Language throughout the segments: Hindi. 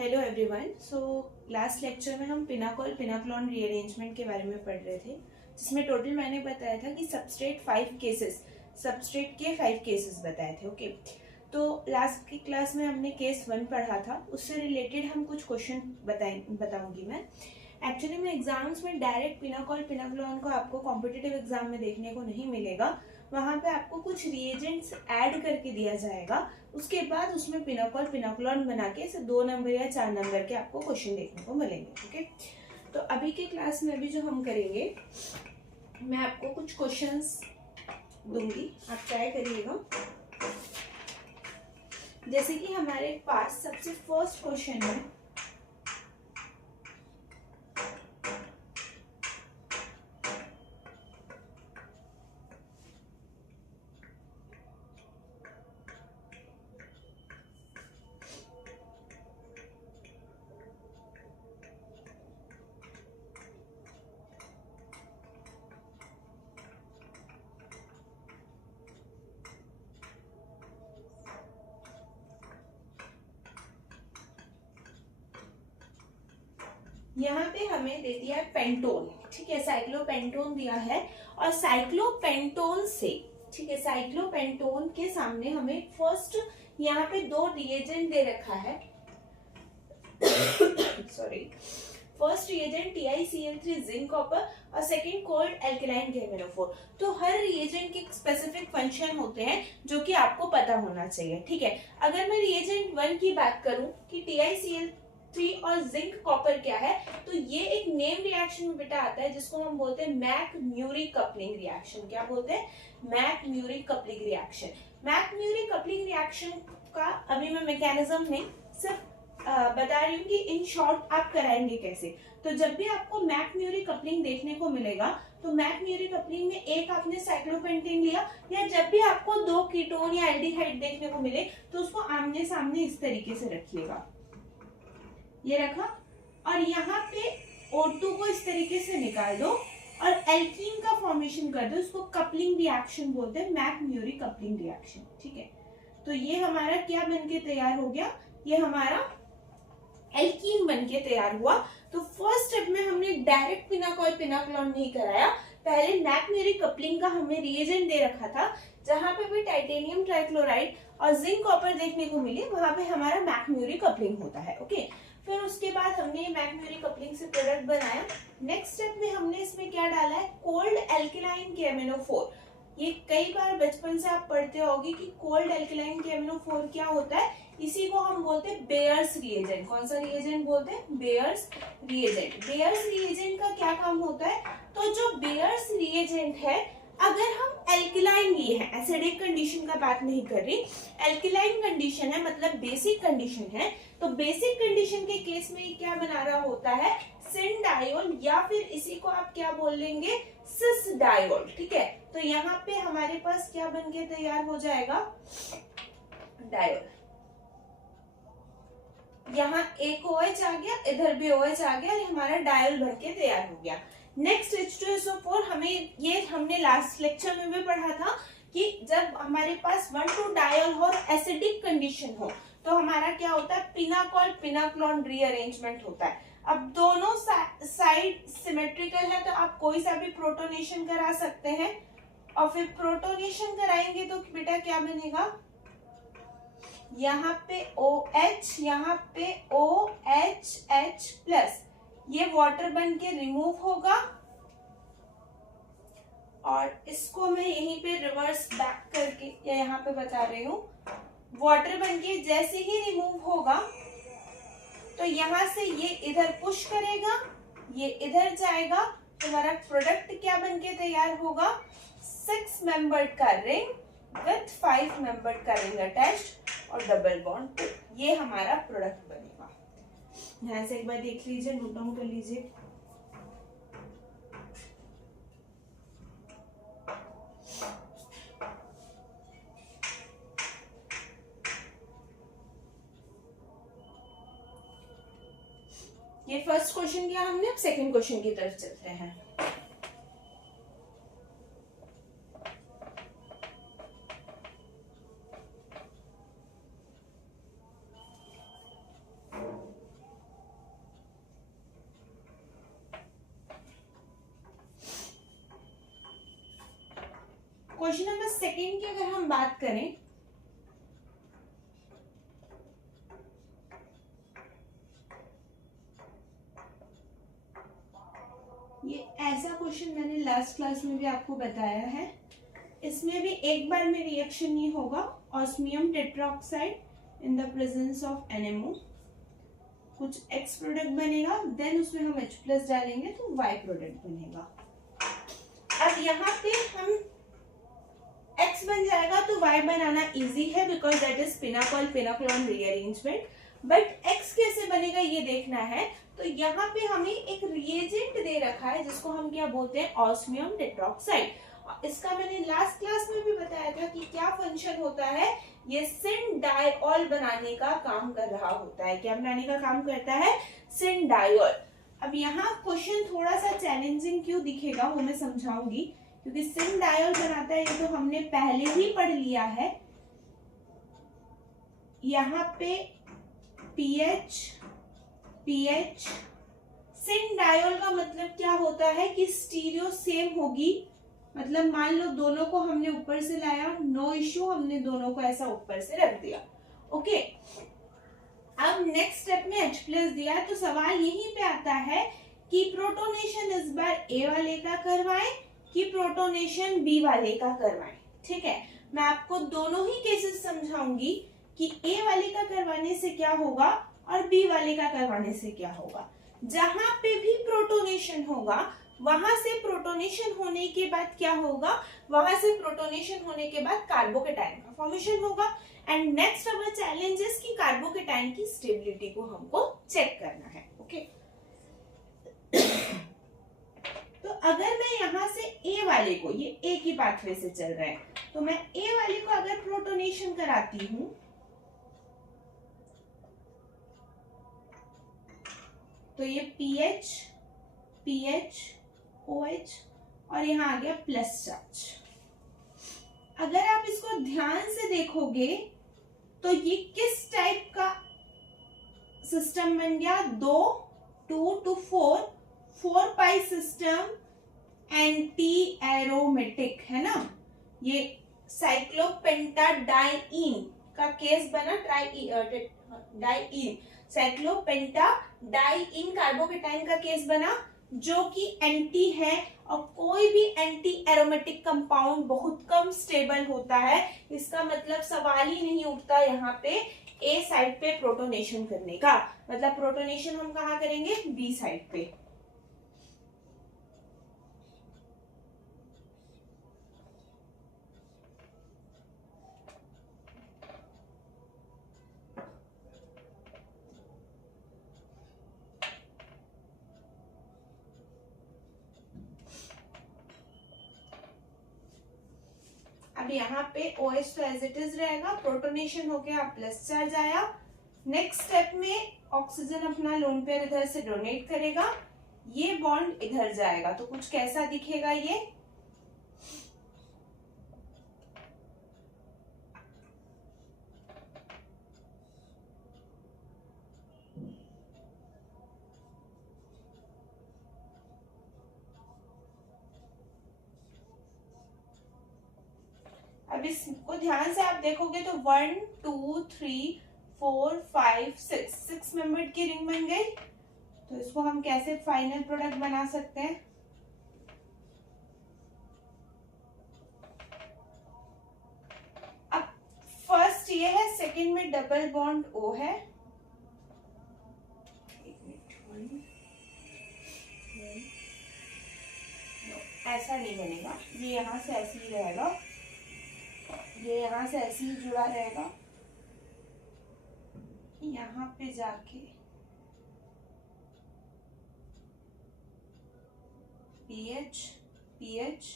Hello everyone. लास्ट लेक्चर में हम पिनाकोल पिनाक्लोन रीअरेंजमेंट के बारे में पढ़ रहे थे, जिसमें टोटल मैंने बताया था कि सबस्ट्रेट के 5 केसेस बताए थे। ओके, तो लास्ट की क्लास में हमने केस 1 पढ़ा था, उससे रिलेटेड हम कुछ क्वेश्चन बताऊंगी मैं। एक्चुअली में एग्जाम्स में डायरेक्ट पिनाकोल पिनाक्लोन को आपको कॉम्पिटिटिव एग्जाम में देखने को नहीं मिलेगा। वहां पे आपको कुछ रिएजेंट्स ऐड करके दिया जाएगा, उसके बाद उसमें पिनाकोल पिनाक्लोन बना के 2 नंबर या 4 नंबर के आपको क्वेश्चन देखने को मिलेंगे। ओके, तो अभी के क्लास में अभी जो हम करेंगे, मैं आपको कुछ क्वेश्चंस दूंगी, आप ट्राई करिएगा। जैसे कि हमारे पास सबसे फर्स्ट क्वेश्चन है, यहाँ पे हमें दे दिया है पेंटोन। ठीक है, साइक्लोपेंटोन दिया है, और साइक्लोपेंटोन से, ठीक है, साइक्लोपेंटोन के सामने हमें फर्स्ट यहाँ पे 2 रिएजेंट दे रखा है। Sorry, first reagent TiCl3 zinc copper और सेकंड कोल्ड एल्केलाइन KMnO4। तो हर रिएजेंट के स्पेसिफिक फंक्शन होते हैं जो कि आपको पता होना चाहिए। ठीक है, अगर मैं रिएजेंट 1 की बात करूं कि TiCl3 और जिंक कॉपर क्या है, तो ये एक नेम रिएक्शन में बेटा आता है जिसको हम बोलते हैं मैक-म्यूरी कपलिंग रिएक्शन। क्या बोलते हैं? मैक-म्यूरी कपलिंग रिएक्शन। मैक-म्यूरी कपलिंग रिएक्शन का अभी मैं मैकेनिज्म नहीं, सिर्फ बता रही हूँ कि इन शॉर्ट आप कराएंगे कैसे। तो जब भी आपको मैक-म्यूरी कपलिंग देखने को मिलेगा, तो मैक-म्यूरी कपलिंग में एक आपने साइक्लोपेंटेन लिया, या जब भी आपको 2 कीटोन या एल्डिहाइड देखने को मिले तो उसको आमने सामने इस तरीके से रखिएगा। ये रखा, और यहाँ पे O2 को इस तरीके से निकाल दो और एल्कीन का फॉर्मेशन कर दो। इसको कपलिंग रिएक्शन बोलते हैं, मैक-म्यूरी कपलिंग रिएक्शन। ठीक है, तो ये हमारा क्या बनके तैयार हो गया? ये हमारा एल्कीन बनके तैयार हुआ। तो फर्स्ट स्टेप में हमने डायरेक्ट पिनाकोल पिनाक्लोन नहीं कराया, पहले मैक-म्यूरी कपलिंग का हमें रिएजेंट दे रखा था। जहां पे भी टाइटेनियम ट्राइक्लोराइड और जिंक कॉपर देखने को मिले, वहां पे हमारा मैक-म्यूरी कपलिंग होता है। ओके, फिर उसके बाद हमने मैक-म्यूरी कपलिंग से प्रोडक्ट बनाया। नेक्स्ट स्टेप में हमने इसमें क्या डाला है? Cold alkaline KMnO4। ये कई बार बचपन से आप पढ़ते होगे कि कोल्ड एल्केलाइन KMnO4 क्या होता है। इसी को हम बोलते हैं बेयर्स रिएजेंट। कौन सा रिएजेंट बोलते हैं? Bears reagent. बेयर्स रिएजेंट का क्या काम होता है? तो जो बेयर्स रिएजेंट है, अगर हम एल्केलाइन लिए हैं, एसिडिक कंडीशन का बात नहीं कर रही, एल्केलाइन कंडीशन है, मतलब बेसिक कंडीशन है, तो बेसिक कंडीशन के केस में क्या बना रहा होता है? सिन डायोल, या फिर इसी को आप क्या बोल लेंगे? सिस डायोल। ठीक है, तो यहाँ पे हमारे पास क्या बन के तैयार हो जाएगा? डायोल। यहाँ एक OH आ गया, इधर भी OH आ गया, और हमारा डायोल बन के तैयार हो गया। नेक्स्ट H2SO4, ये हमने लास्ट लेक्चर में भी पढ़ा था कि जब हमारे पास 1,2 डायोल और एसिडिक कंडीशन हो, तो हमारा क्या होता है? पिनाकोल पिनाक्लोन रीअरेंजमेंट होता है। अब दोनों साइड सिमेट्रिकल है, तो आप कोई सा भी प्रोटोनेशन करा सकते हैं, और फिर प्रोटोनेशन कराएंगे तो बेटा क्या बनेगा? यहाँ पे OH, यहाँ पे OHH+, ये वाटर बन के रिमूव होगा, और इसको मैं यहीं पे रिवर्स बैक करके या यहाँ पे बता रही हूँ, वाटर बन के जैसे ही रिमूव होगा तो यहाँ से ये इधर पुश करेगा, ये इधर जाएगा, तो हमारा प्रोडक्ट क्या बन के तैयार होगा? 6 मेंबर्ड का रिंग विथ 5 मेंबर्ड का रिंग अटैच्ड और डबल बॉन्ड। ये हमारा प्रोडक्ट बनेगा। यहाँ से एक बार देख लीजिए, नोट डाउन कर लीजिए। ये फर्स्ट क्वेश्चन किया हमने, अब सेकंड क्वेश्चन की तरफ चलते हैं। क्वेश्चन नंबर सेकेंड की अगर हम बात करें, ये ऐसा क्वेश्चन मैंने लास्ट क्लास में भी आपको बताया है। इसमें भी एक बार में रिएक्शन नहीं होगा। Osmium tetroxide in the presence of NMO, कुछ X प्रोडक्ट बनेगा, देन उसमें हम H+ डालेंगे तो Y प्रोडक्ट बनेगा। अब यहाँ पे हम X बन जाएगा तो Y बनाना इजी है, because that is pinacol pinacolone rearrangement. But X कैसे बनेगा ये देखना है। तो यहाँ पे हमें एक रिएजेंट दे रखा है जिसको हम क्या बोलते हैं, ऑस्मियम टेट्राऑक्साइड। इसका मैंने लास्ट क्लास में भी बताया था कि क्या फंक्शन होता है, ये सिन डायऑल बनाने का काम कर रहा होता है। क्या बनाने का काम करता है, सिन डायऑल। अब यहाँ क्वेश्चन थोड़ा सा चैलेंजिंग क्यों दिखेगा वो मैं समझाऊंगी, क्योंकि सिन डायऑल बनाता है ये तो हमने पहले ही पढ़ लिया है। यहाँ पे पीएच पीएच, सिन डायऑल का मतलब क्या होता है कि स्टीरियो सेम होगी। मतलब मान लो दोनों को हमने ऊपर से लाया, नो इश्यू, हमने दोनों को ऐसा ऊपर से रख दिया। ओके, अब नेक्स्ट स्टेप में H+ दिया है, तो सवाल यहीं पे आता है कि प्रोटोनेशन इस बार A वाले का करवाएं कि प्रोटोनेशन B वाले का करवाएं। ठीक है, मैं आपको दोनों ही केसेस समझाऊंगी कि A वाले का करवाने से क्या होगा और B वाले का करवाने से क्या होगा। जहां पे भी प्रोटोनेशन होगा वहां से प्रोटोनेशन होने के बाद क्या होगा, वहां से प्रोटोनेशन होने के बाद कार्बोकेटाइन का फॉर्मेशन होगा। And next our challenge is कि कार्बोकेटाइन की स्टेबिलिटी को हमको चेक करना है। ओके तो अगर मैं यहां से A वाले को, ये A की पाथवे से चल रहा है, तो मैं A वाले को अगर प्रोटोनेशन कराती हूं तो ये पीएच पीएच OH और यहाँ आ गया प्लस चार्ज। अगर आप इसको ध्यान से देखोगे तो ये किस टाइप का सिस्टम बन गया, 2 2 to 4 4 pi system, anti aromatic है ना। ये साइक्लोपेंटाडाइईन का केस बना, डाइईन साइक्लोपेंटाडाइईन कार्बोकेटाइन का केस बना जो कि एंटी है। और कोई भी एंटी एरोमेटिक कंपाउंड बहुत कम स्टेबल होता है, इसका मतलब सवाल ही नहीं उठता यहाँ पे ए साइड पे प्रोटोनेशन करने का। मतलब प्रोटोनेशन हम कहाँ करेंगे, बी साइड पे। अब यहाँ पे OH तो एज इट इज रहेगा, प्रोटोनेशन हो गया, प्लस चार्ज आया। नेक्स्ट स्टेप में ऑक्सीजन अपना लोन पेयर इधर से डोनेट करेगा, ये बॉन्ड इधर जाएगा, तो कुछ कैसा दिखेगा ये, अब इसको ध्यान से आप देखोगे तो 1 2 3 4 5 6 मेंबर्ड की रिंग बन गई। तो इसको हम कैसे फाइनल प्रोडक्ट बना सकते हैं, अब फर्स्ट ये है, सेकंड में डबल बॉन्ड O है, ऐसा नहीं बनेगा, ये यहां से ऐसे ही रहेगा, ये यहां से ऐसे ही जुड़ा रहेगा, यहाँ पे जाके पीएच पीएच,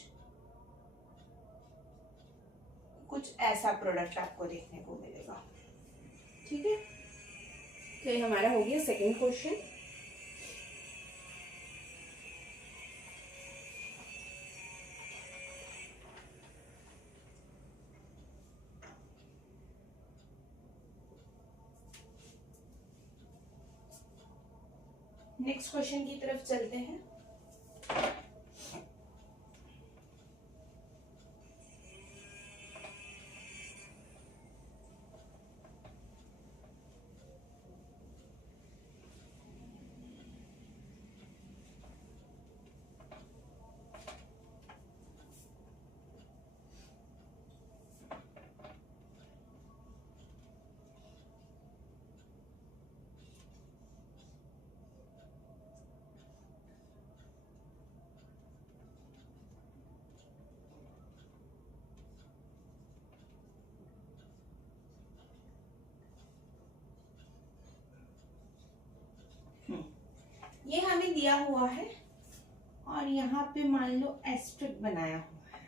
कुछ ऐसा प्रोडक्ट आपको देखने को मिलेगा। ठीक है, तो ये हमारा हो गया सेकंड क्वेश्चन। नेक्स्ट क्वेश्चन की तरफ चलते हैं। ये हमें दिया हुआ है और यहाँ पे मान लो एस्ट्रिक बनाया हुआ है।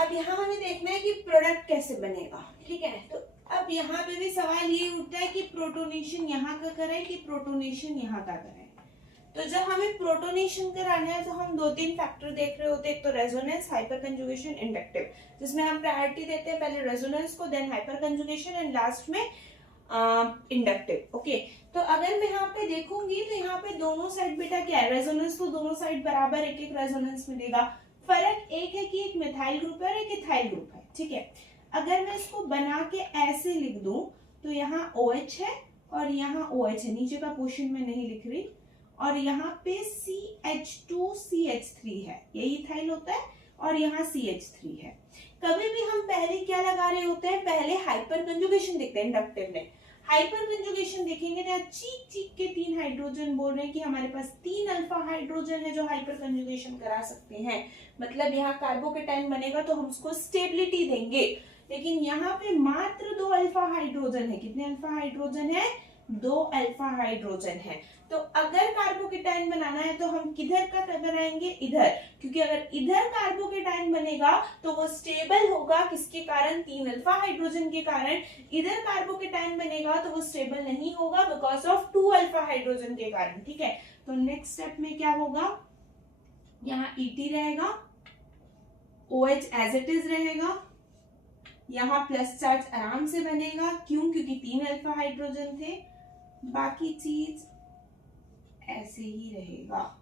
अब यहाँ हमें देखना है कि प्रोडक्ट कैसे बनेगा, ठीक है। तो अब यहाँ पे भी सवाल ये उठता है कि प्रोटोनेशन यहाँ का करें कि प्रोटोनेशन यहाँ का करें। तो जब हमें प्रोटोनेशन कराना है तो हम 2-3 फैक्टर देख रहे होते हैं, एक तो रेजोनेंस, हाइपर कंजुगेशन, इंडक्टिव, जिसमें हम प्रायोरिटी देते हैं पहले रेजोनेंस को, then hyperconjugation and last में इंडक्टिव। ओके, तो अगर मैं यहाँ पे देखूंगी तो यहाँ पे दोनों साइड बेटा क्या है, रेजोनेंस तो दोनों साइड बराबर एक एक रेजोनेंस मिलेगा। फर्क एक है कि एक मिथाइल ग्रुप है और एक इथाइल ग्रुप है, ठीक है। अगर मैं इसको बना के ऐसे लिख दूं तो यहाँ OH है और यहाँ OH है, नीचे का पोर्शन में नहीं लिख रही, और यहाँ पे CH2CH3 है, ये इथाइल होता है, और यहाँ CH3 है। कभी भी हम पहले क्या लगा रहे होते हैं, पहले हाइपर कंजुगेशन देखते हैं इंडक्टिव में। हाइपर कंजुगेशन देखेंगे तो चीक चीक के 3 हाइड्रोजन बोल रहे हैं कि हमारे पास 3 अल्फा हाइड्रोजन है जो हाइपर कंजुगेशन करा सकते हैं, मतलब यहाँ कार्बोकेटाइन बनेगा तो हम उसको स्टेबिलिटी देंगे। लेकिन यहाँ पे मात्र 2 अल्फा हाइड्रोजन है। कितने अल्फा हाइड्रोजन है? 2 अल्फा हाइड्रोजन है। तो अगर कार्बोकेटाइन बनाना है तो हम किधर का बनाएंगे? इधर, क्योंकि अगर इधर कार्बोकेटाइन बनेगा तो वो स्टेबल होगा, किसके कारण? 3 अल्फा हाइड्रोजन के कारण। इधर कार्बोकेटाइन बनेगा तो वो स्टेबल नहीं होगा बिकॉज ऑफ 2 अल्फा हाइड्रोजन के कारण, ठीक है। तो नेक्स्ट स्टेप में क्या होगा, यहाँ ET रहेगा, OH एज इट इज रहेगा, यहाँ प्लस चार्ज आराम से बनेगा, क्यों? क्योंकि 3 अल्फा हाइड्रोजन थे, बाकी चीज ऐसे ही रहेगा।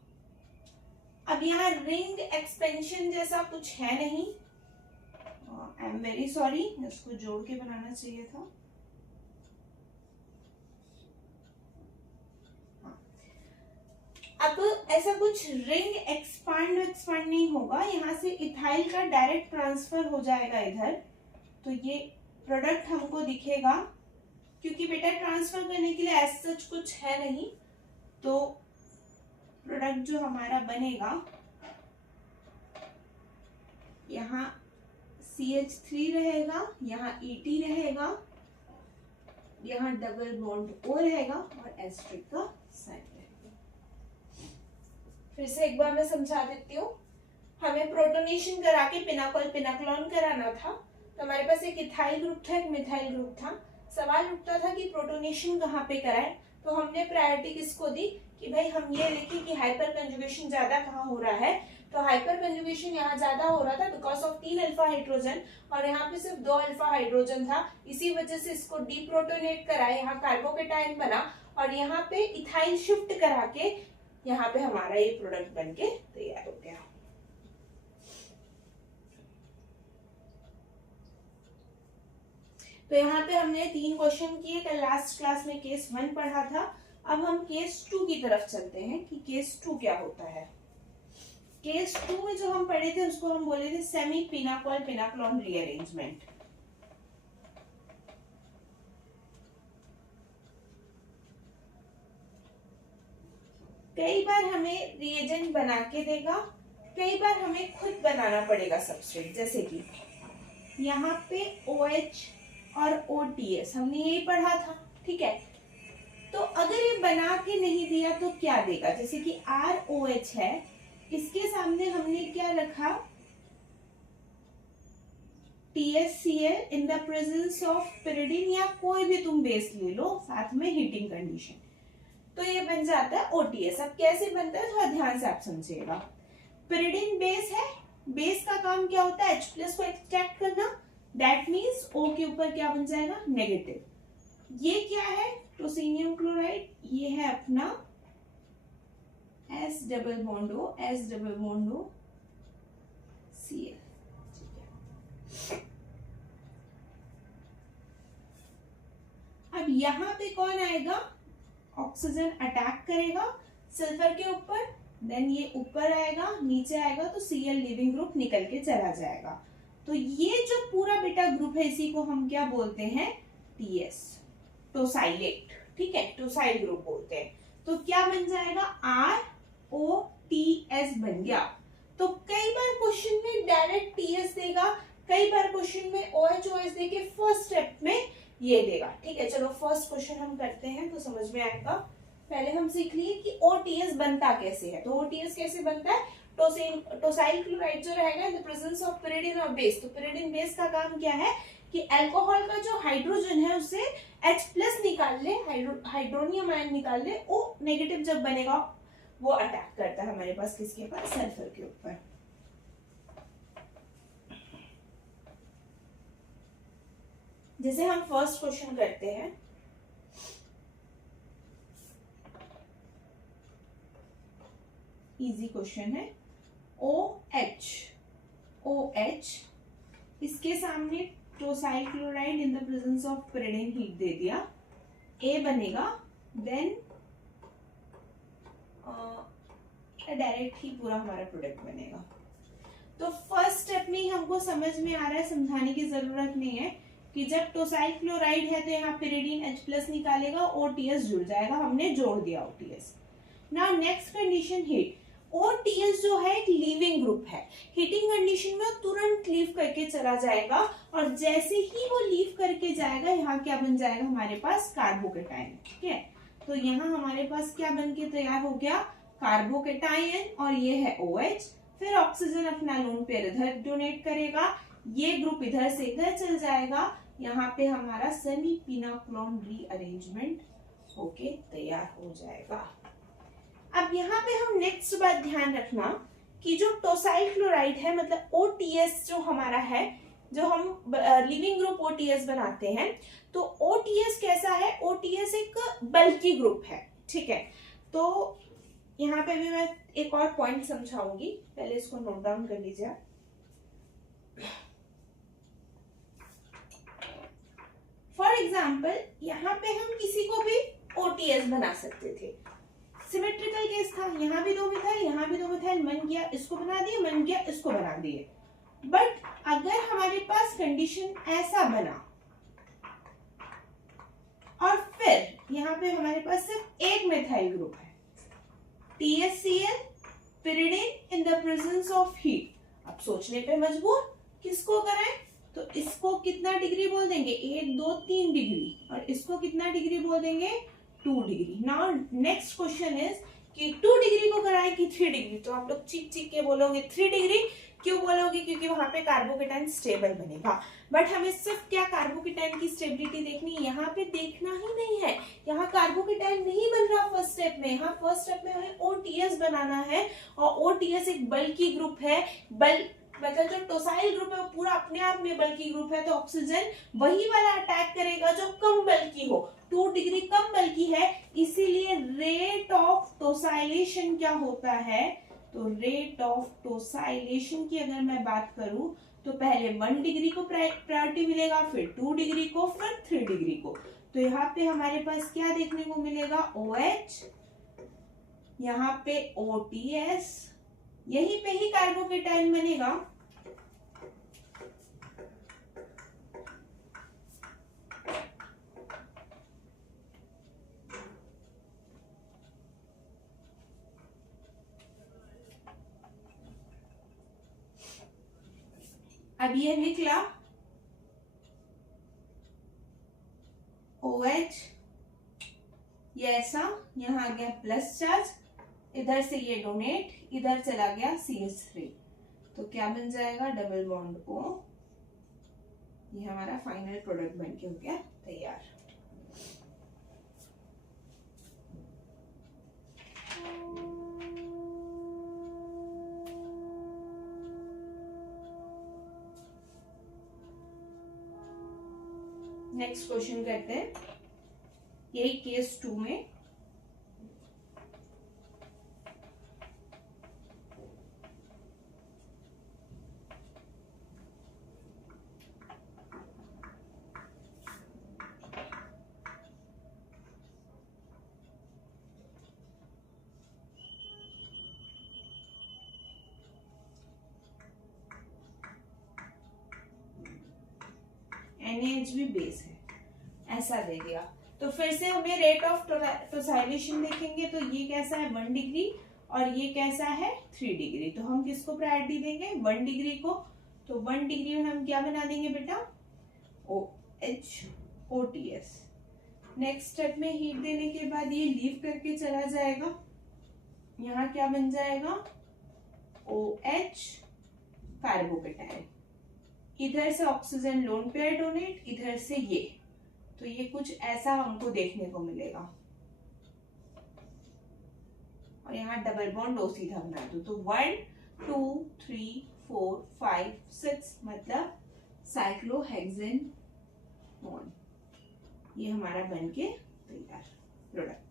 अब यहाँ रिंग एक्सपेंशन जैसा कुछ है नहीं, आई एम वेरी सॉरी, इसको जोड़ के बनाना चाहिए था। अब ऐसा कुछ रिंग एक्सपांड नहीं होगा, यहाँ से इथाइल का डायरेक्ट ट्रांसफर हो जाएगा इधर, तो ये प्रोडक्ट हमको दिखेगा। क्योंकि बेटा ट्रांसफर करने के लिए एज सच कुछ है नहीं, तो प्रोडक्ट जो हमारा बनेगा, यहाँ CH3 रहेगा, यहाँ ET रहेगा, यहाँ डबल बॉन्ड O रहेगा और एस्ट्रिक का साइन रहेगा। फिर से एक बार मैं समझा देती हूँ। हमें प्रोटोनेशन करा के पिनाकोल पिनाक्लोन कराना था, तो हमारे पास एक इथाइल ग्रुप था, एक मिथाइल ग्रुप था। सवाल उठता था कि प्रोटोनेशन कहाँ पे कराएं, तो हमने प्रायोरिटी किसको दी कि भाई हम ये देखें कि हाइपर कंजुगेशन ज्यादा कहाँ हो रहा है। तो हाइपर कंजुगेशन यहाँ ज्यादा हो रहा था बिकॉज ऑफ 3 अल्फा हाइड्रोजन, और यहाँ पे सिर्फ 2 अल्फा हाइड्रोजन था, इसी वजह से इसको डीप्रोटोनेट कराए, यहाँ कार्बोकेटाइन बना, और यहाँ पे इथाइल शिफ्ट करा के यहाँ पे हमारा ये प्रोडक्ट बन के तैयार हो गया। तो यहाँ पे हमने 3 क्वेश्चन किए, कल लास्ट क्लास में केस 1 पढ़ा था। अब हम केस 2 की तरफ चलते हैं कि केस 2 क्या होता है। केस 2 में जो हम पढ़े थे उसको हम बोले थे सेमी पिनाकोल पिनाक्लोन रीअरेंजमेंट। कई बार हमें रिएजेंट बना के देगा, कई बार हमें खुद बनाना पड़ेगा सबस्ट्रेट, जैसे कि यहाँ पे OH और OTS हमने यही पढ़ा था, ठीक है। तो अगर ये बना के नहीं दिया तो क्या देगा, जैसे कि ROH है, इसके सामने हमने क्या रखा, TSCl in the presence of pyridine, या कोई भी तुम बेस ले लो साथ में हीटिंग कंडीशन, तो ये बन जाता है OTS। अब कैसे बनता है थोड़ा ध्यान से आप समझिएगा। pyridine बेस है, बेस का काम क्या होता है, H+ को एक्सट्रैक्ट करना, दैट मीन्स O के ऊपर क्या बन जाएगा, नेगेटिव। ये क्या है, टोसिनियम क्लोराइड, ये है अपना S double bond O, S double bond O Cl, ठीक है। अब यहाँ पे कौन आएगा, ऑक्सीजन अटैक करेगा सल्फर के ऊपर, देन ये ऊपर आएगा, नीचे आएगा तो Cl लिविंग ग्रुप निकल के चला जाएगा। तो ये जो पूरा बेटा ग्रुप है इसी को हम क्या बोलते हैं, TS, टोसाइलेट, ठीक है, टोसाइल ग्रुप बोलते हैं। तो क्या बन जाएगा, ROTS बन गया। तो कई बार क्वेश्चन में डायरेक्ट TS देगा, कई बार क्वेश्चन में OH OS देके फर्स्ट स्टेप में ये देगा। ठीक है, चलो फर्स्ट क्वेश्चन हम करते हैं तो समझ में आएगा। पहले हम सीख लिए कि OTS बनता कैसे है। तो OTS कैसे बनता है, टोसाइल क्लोराइड जो रहेगा इन द प्रेजेंस ऑफ pyridine और बेस। तो pyridine बेस का काम क्या है कि अल्कोहल का जो हाइड्रोजन है उससे H+ निकाल ले, हाइड्रोनियम आयन निकाल ले, वो नेगेटिव जब बनेगा वो अटैक करता है हमारे पास किसके ऊपर, सल्फर के ऊपर। जैसे हम फर्स्ट क्वेश्चन करते हैं, इजी क्वेश्चन है। OH इसके सामने tosyl chloride in the presence of pyridine heat दे दिया, A बनेगा, देन डायरेक्ट ही पूरा हमारा प्रोडक्ट बनेगा। तो फर्स्ट स्टेप में ही हमको समझ में आ रहा है, समझाने की जरूरत नहीं है कि जब टोसाइल क्लोराइड है तो यहाँ pyridine H+ निकालेगा, OTS जुड़ जाएगा, हमने जोड़ दिया OTS। Now next condition heat. OTS जो है एक लीविंग ग्रुप है, हीटिंग कंडीशन में तुरंत लीव करके चला जाएगा, और जैसे ही वो लीव करके जाएगा यहाँ क्या बन जाएगा हमारे पास, कार्बोकेटायन। ठीक है, तो यहाँ हमारे पास क्या बन के तैयार हो गया, कार्बोकेटायन, और ये है OH। फिर ऑक्सीजन अपना लोन पेयर इधर डोनेट करेगा, ये ग्रुप इधर से इधर चल जाएगा, यहाँ पे हमारा सेमी पिनाक्लोन रीअरेंजमेंट होके तैयार हो जाएगा। अब यहाँ पे हम नेक्स्ट बात ध्यान रखना कि जो टोसाइल क्लोराइड है, मतलब OTS जो हमारा है, जो हम लिविंग ग्रुप OTS बनाते हैं, तो OTS कैसा है, OTS एक बल्की ग्रुप है। ठीक है, तो यहाँ पे भी मैं एक और पॉइंट समझाऊंगी, पहले इसको नोट डाउन कर लीजिए। फॉर एग्जाम्पल यहाँ पे हम किसी को भी OTS बना सकते थे, सिमेट्रिकल केस था, यहाँ भी 2 मिथाइल, यहाँ भी 2 मिथाइल, मन किया इसको बना दिए, मन किया इसको बना दिए। बट अगर हमारे पास कंडीशन ऐसा बना और फिर यहाँ पे हमारे पास सिर्फ एक मिथाइल ग्रुप है, THCl, pyridine in the presence of heat, अब सोचने पे मजबूर, किसको कराएं, तो इसको कितना डिग्री बोल देंगे, 1 2 3 डिग्री, और इसको कितना डिग्री बोल देंगे, 2 degree. Now next question is कि 2 डिग्री को कराएं कि 3 डिग्री, तो आप लोग चीख चीख के बोलोगे 3 डिग्री। क्यों बोलोगे, क्योंकि वहां पे कार्बोकेटाइन स्टेबल बनेगा। बट हमें सिर्फ क्या कार्बोकेटाइन की स्टेबिलिटी देखनी, यहाँ पे देखना ही नहीं है, यहाँ कार्बोकेटाइन नहीं बन रहा फर्स्ट स्टेप में, यहाँ फर्स्ट स्टेप में हमें OTS बनाना है, और OTS एक बल्की ग्रुप है, मतलब जो टोसाइल ग्रुप है वो पूरा अपने आप में बल्की ग्रुप है, तो ऑक्सीजन वही वाला अटैक करेगा जो कम बल्की हो, 2 डिग्री कम बल्की है, इसीलिए रेट ऑफ टोसाइलेशन क्या होता है, तो रेट ऑफ टोसाइलेशन की अगर मैं बात करूं तो पहले 1 डिग्री को प्रायोरिटी मिलेगा, फिर 2 डिग्री को, फिर 3 डिग्री को। तो यहाँ पे हमारे पास क्या देखने को मिलेगा, OH, यहाँ पे OTS, यहीं पे ही कार्बोकेटाइन बनेगा, अब ये निकला OH, ये ऐसा, यहाँ आ गया प्लस चार्ज, इधर से ये डोनेट, इधर चला गया CH3, तो क्या बन जाएगा, डबल बॉन्ड O, ये हमारा फाइनल प्रोडक्ट बन के हो गया तैयार। नेक्स्ट क्वेश्चन करते हैं, यही केस 2 में NaH भी बेस है, ऐसा दे दिया। तो फिर से हमें रेट ऑफ टोसाइलेशन देखेंगे, तो ये कैसा है 1 डिग्री, और ये कैसा है 3 डिग्री। तो हम किसको प्रायोरिटी देंगे, 1 डिग्री को। तो 1 डिग्री में हम क्या बना देंगे बेटा, OH, OTS। नेक्स्ट स्टेप में हीट देने के बाद ये लीव करके चला जाएगा, यहाँ क्या बन जाएगा OH कार्बोकेटायन, इधर से ऑक्सीजन लोन पेयर डोनेट, इधर से ये, तो ये कुछ ऐसा हमको देखने को मिलेगा। और यहाँ डबल बॉन्ड O सीधा बना दो, तो 1 2 3 4 5 6 मतलब साइक्लोहेक्सेन बॉन्ड, ये हमारा बन के तैयार प्रोडक्ट।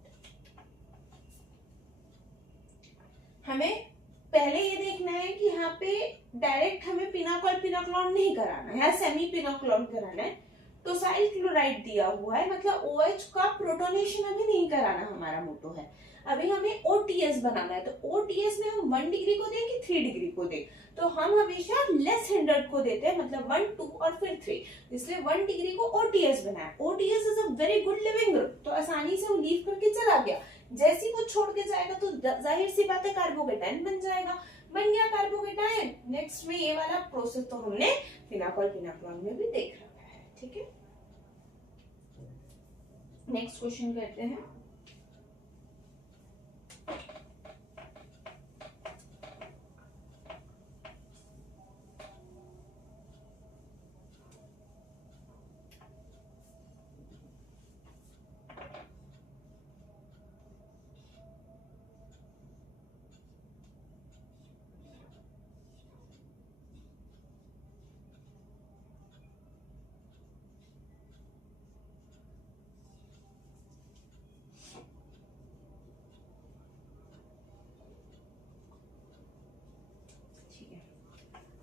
हमें पहले ये देखना है कि यहाँ पे डायरेक्ट हमें पिनाकोल पिनाक्लोन नहीं कराना है, यहाँ सेमी पिनाक्लोन कराना है। टोसाइल क्लोराइड दिया हुआ है, मतलब OH का प्रोटोनेशन हमें नहीं कराना, हमारा मोटो है। अभी हमें OTS बनाना है, तो OTS में हम 1 डिग्री को दें कि 3 डिग्री को दें, तो हम हमेशा लेस 100 को देते हैं, मतलब 1 2 और फिर 3, इसलिए 1 डिग्री को OTS बनाया। OTS is a very good leaving group, तो आसानी से वो लीव करके चला गया। जैसे ही वो छोड़ के जाएगा तो जाहिर सी बात है कार्बोकेटायन बन जाएगा, बन गया कार्बोकेटायन। नेक्स्ट में ये वाला प्रोसेस तो हमने फिनाकोल पिनाक्लोन में भी देख रखा है, ठीक है। नेक्स्ट क्वेश्चन करते हैं।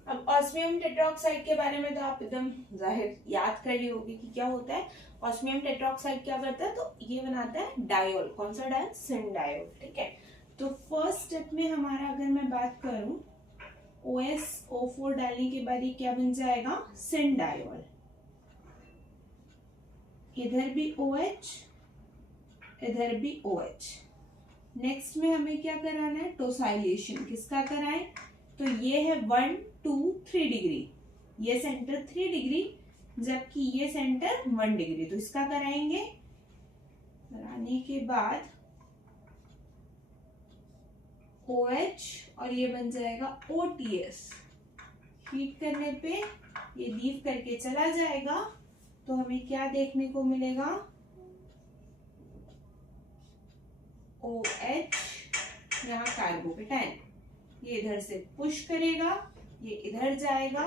अब ऑस्मियम टेट्राऑक्साइड के बारे में तो आप एकदम जाहिर याद कर ली होगी कि क्या होता है। ऑस्मियम टेट्राऑक्साइड क्या करता है, तो ये बनाता है डायोल। कौन सा डायोल, सिन डायोल, ठीक है। तो फर्स्ट स्टेप में हमारा अगर मैं बात करूं, OSO4 डालने के बाद ये क्या बन जाएगा, सिन डायोल। इधर भी OH, इधर भी OH। नेक्स्ट में हमें क्या कराना है, टोसाइलेशन। किसका कराएं, तो ये है 1 2 3 डिग्री, ये सेंटर 3 डिग्री, जबकि ये सेंटर 1 डिग्री, तो इसका कराएंगे। कराने के बाद OH और ये बन जाएगा OTS। हीट करने पे ये लीव करके चला जाएगा, तो हमें क्या देखने को मिलेगा, OH, यहाँ कार्बोकेटायन, ये इधर से पुश करेगा, ये इधर जाएगा,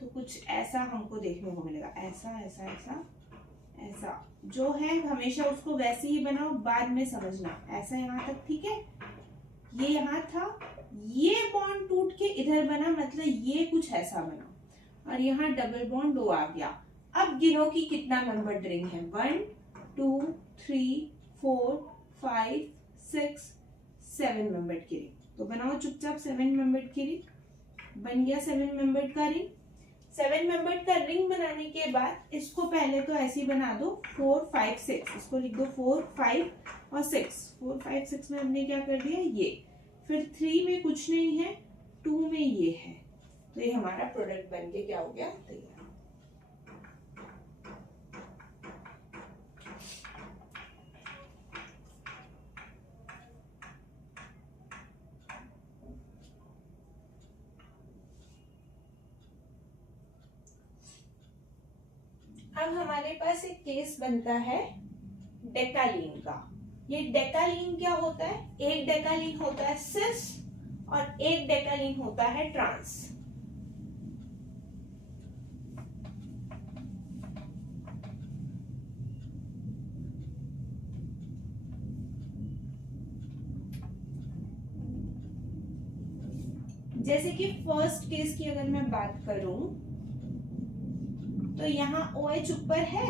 तो कुछ ऐसा हमको देखने को मिलेगा, ऐसा ऐसा ऐसा ऐसा। जो है हमेशा उसको वैसे ही बनाओ, बाद में समझना। ऐसा यहाँ तक, ठीक है। ये यहाँ था, ये बॉन्ड टूट के इधर बना, मतलब ये कुछ ऐसा बना, और यहाँ डबल बॉन्ड O आ गया। अब गिनो कि कितना मेंबर्ड रिंग है, 1 2 3 4 5 6 7 मेंबर्ड की रिंग। तो बनाओ चुपचाप 7 मेंबर्ड की रिंग। बन गया 7 मेंबर्ड का रिंग। 7 मेंबर्ड का रिंग बनाने के बाद इसको पहले तो ऐसे ही बना दो, 4 5 6, इसको लिख दो 4 5 और 6। 4 5 6 में हमने क्या कर दिया, ये। फिर 3 में कुछ नहीं है, 2 में ये है, तो ये हमारा प्रोडक्ट बन के क्या हो गया, तैयार। अब हमारे पास एक केस बनता है डेकालीन का। ये डेकालीन क्या होता है, एक डेकालीन होता है सिस और एक डेकालीन होता है ट्रांस। जैसे कि फर्स्ट केस की अगर मैं बात करूं, तो यहाँ OH ऊपर है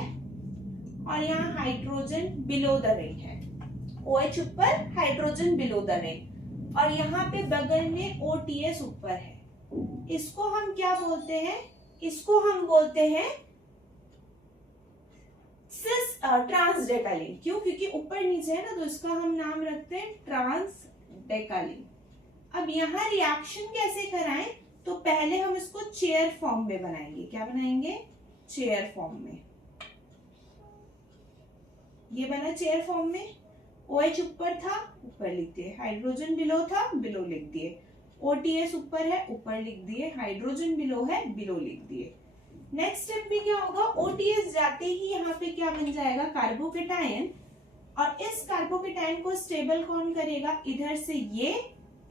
और यहाँ हाइड्रोजन बिलो द रिंग है। OH ऊपर, हाइड्रोजन बिलो द रिंग, और यहाँ पे बगल में OTS ऊपर है। इसको हम क्या बोलते हैं, इसको हम बोलते हैं सिस ट्रांस डेकालीन। क्यों, क्योंकि ऊपर नीचे है ना, तो इसका हम नाम रखते हैं ट्रांस डेकालीन। अब यहाँ रिएक्शन कैसे कराएं, तो पहले हम इसको चेयर फॉर्म में बनाएंगे। क्या बनाएंगे, चेयर फॉर्म में। ये बना चेयर फॉर्म में, OH ऊपर था, ऊपर लिख दिए, हाइड्रोजन बिलो था, बिलो लिख दिए, OTS ऊपर है, ऊपर लिख दिए, हाइड्रोजन बिलो है, बिलो लिख दिए। नेक्स्ट स्टेप में क्या होगा, OTS जाते ही यहाँ पे क्या बन जाएगा, कार्बोकेटायन, और इस कार्बोकेटायन को स्टेबल कौन करेगा, इधर से ये,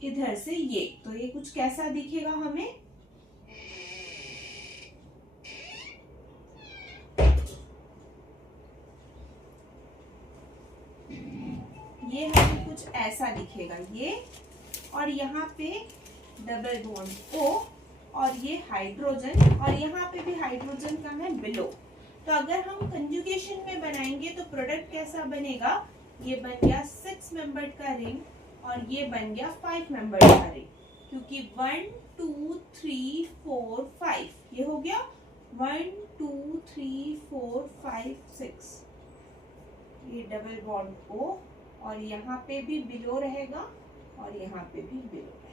इधर से ये, तो ये कुछ कैसा दिखेगा हमें, ये हमें कुछ ऐसा दिखेगा ये, और यहाँ पे डबल बॉन्ड O, और ये हाइड्रोजन, और यहाँ पे भी हाइड्रोजन का है बिलो। तो अगर हम कंजुगेशन में बनाएंगे तो प्रोडक्ट कैसा बनेगा, ये बन गया 6 मेंबर्ड का रिंग, और ये बन गया 5 मेंबर्ड का रिंग, क्योंकि 1 2 3 4 5 ये हो गया 1 2 3 4 5 6, ये डबल बॉन्ड O, और यहाँ पे भी बिलो रहेगा, और यहाँ पे भी बिलो रहेगा।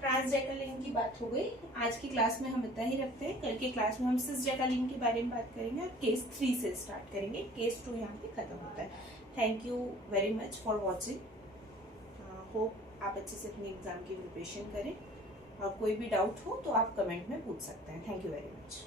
ट्रांसडेकालिन की बात हो गई। आज की क्लास में हम इतना ही रखते हैं। कल के क्लास में हम सिसडेकालिन के बारे में बात करेंगे और केस 3 से स्टार्ट करेंगे। केस 2 यहाँ पे खत्म होता है। Thank you very much for watching. Hope आप अच्छे से अपनी एग्जाम की प्रिपरेशन करें, और कोई भी डाउट हो तो आप कमेंट में पूछ सकते हैं। Thank you very much.